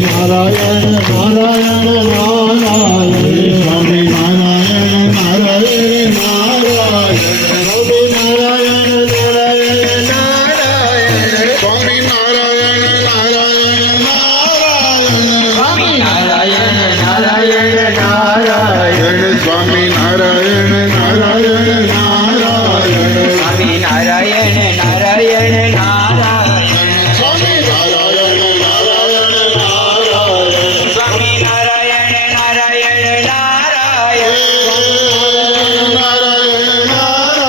નારાયણ નારાયણ નારાયણ સ્વામી નારાયણ નારાયણ નારાયણ સ્વામી નારાયણ નારાયણ નારાયણ સ્વામી નારાયણ નારાયણ નારાયણ સ્વામી નારાયણ નારાયણ નારાયણ સ્વામી નારાયણ નારાયણ નારાયણ સ્વામી નારાયણ નારાયણ નારાયણ સ્વામી નારાયણ નારાયણ નારાયણ સ્વામી નારાયણ નારાયણ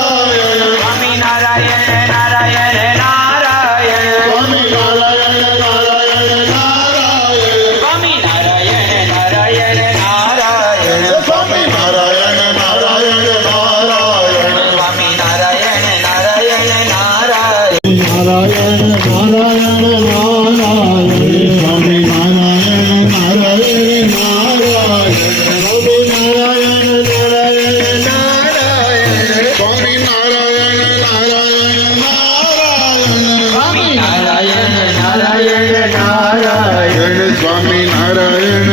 નારાયણ સ્વામી નારાયણ નારાયણ નારાયણ સ્વામી નારાયણ નારાયણ નારાયણ સ્વામી નારાયણ નારાયણ નારાયણ સ્વામી નારાયણ નારાયણ નારાયણ સ્વામી નારાયણ નારાયણ નારાયણ નારાયણ નારાયણ નારાયણ સ્વામી નારાયણ નારાયણ નારાયણ સ્વામી નારાયણ નારાયણ નારાયણ સ્વામી નારાયણ નારાયણ નારાયણ સ્વામી નારાયણ નારાયણ નારાયણ સ્વામી નારાયણ નારાયણ નારાયણ સ્વામી નારાયણ નારાયણ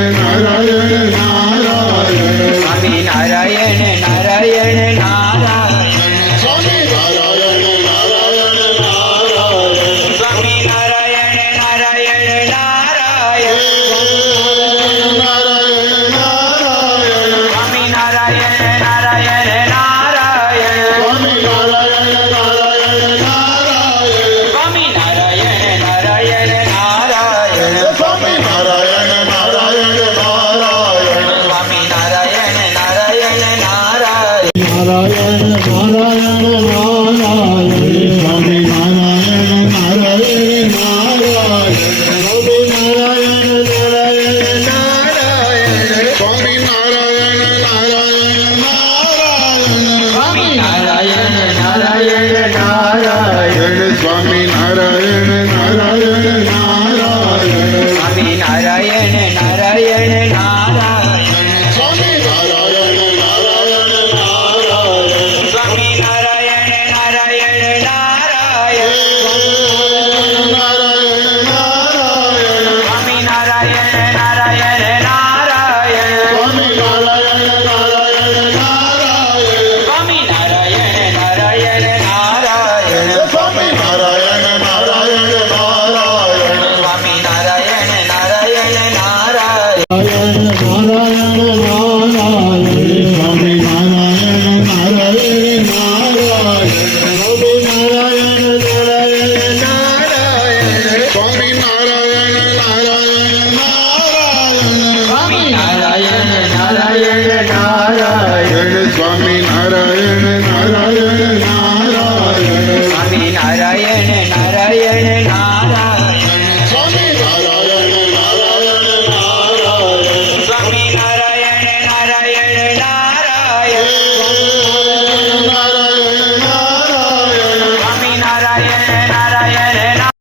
નારાયણ સ્વામી નારાયણ નારાયણ નારાયણ સ્વામી નારાયણ નારાયણ નારાયણ સ્વામી નારાયણ નારાયણ નારાયણ સ્વામી નારાયણ નારાયણ નારાયણ સ્વામી નારાયણ નારાયણ નારાયણ સ્વામી નારાયણ નારાયણ નારાયણ સ્વામી નારાયણ નારાયણ નારાયણ નારાયણ નારાયણ નારાયણ સ્વામી નારાયણ નારાયણ નારાયણ સ્વામી નારાયણ નારાયણ નારાયણ સ્વામી નારાયણ નારાયણ નારાયણ સ્વામી નારાયણ નારાયણ નારાયણ સ્વામી નારાયણ નારાયણ નારાયણ સ્વામી નારાયણ નારાયણ નારાયણ સ્વામી નારાયણ નારાયણ નારાયણ સ્વામી નારાયણ નારાયણ નારાયણ સ્વામી નારાયણ નારાયણ નારાયણ સ્વામી નારાયણ નારાયણ નારાયણ સ્વામી નારાયણ નારાયણ નારાયણ સ્વામી નારાયણ નારાયણ નારાયણ સ્વામી નારાયણ નારાયણ નારાયણ નારાયણ નારાયણ નારાયણ સ્વામી નારાયણ નારાયણ નારાયણ સ્વામી નારાયણ નારાયણ નારાયણ સ્વામી નારાયણ નારાયણ નારાયણ સ્વામી નારાયણ નારાયણ નારાયણ સ્વામી નારાયણ નારાયણ નારાયણ સ્વામી નારાયણ નારાયણ નારાયણ સ્વામી નારાયણ નારાયણ નારાયણ સ્વામી નારાયણ નારાયણ નારાયણ